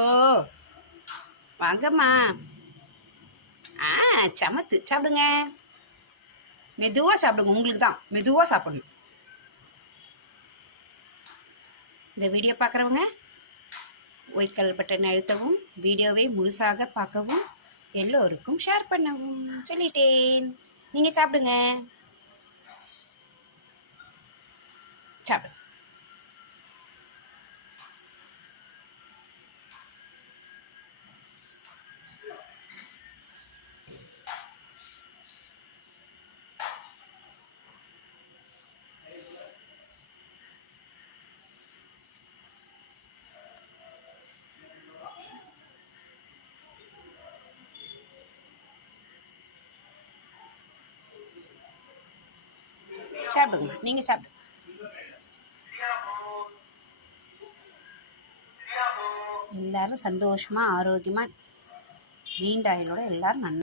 ஓ வாங்கம்மா. ஆ சமத்து சாப்பிடுங்க. மெதுவாக சாப்பிடுங்க உங்களுக்கு தான் மெதுவாக சாப்பிடணும். இந்த வீடியோ பார்க்குறவங்க ஒயிட் பட்டன் அழுத்தவும் வீடியோவை முழுசாக பார்க்கவும் எல்லோருக்கும் ஷேர் பண்ணவும் சொல்லிட்டேன். நீங்கள் சாப்பிடுங்க. சாப்பிடுங்க சாப்பிடுங்க. நீங்கள் சாப்பிடுங்க எல்லாரும் சந்தோஷமாக ஆரோக்கியமாக நீண்ட ஆயுளோட எல்லாரும் நல்லா